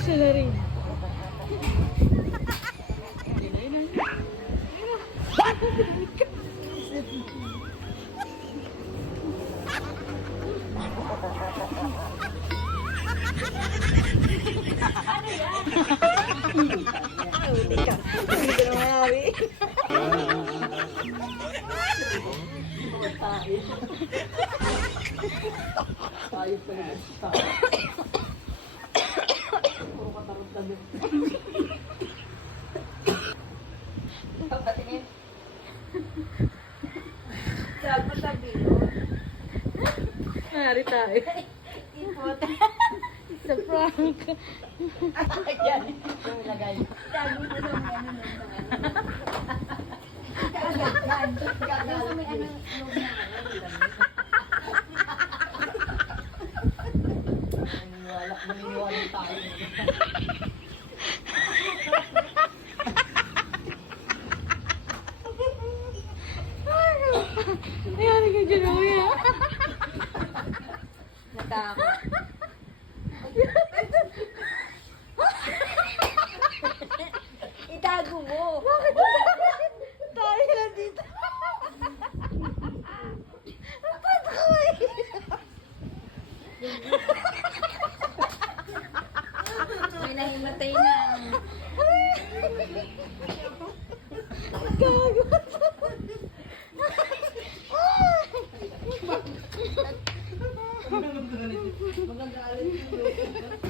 Sila rin. Nari tayo. Ipot. Sa prank. Ayan. Yung lagay. Sabi mo sa may ano nun. Kaagad. Kaagad. Sa may ano loob na. Maniniwala tayo. Ayan ka dyan, Uya. Natakot. Itago mo. Bakit? Tayo na dito. Ba't ko eh? May nahimatay na. Gago. Maganda alit.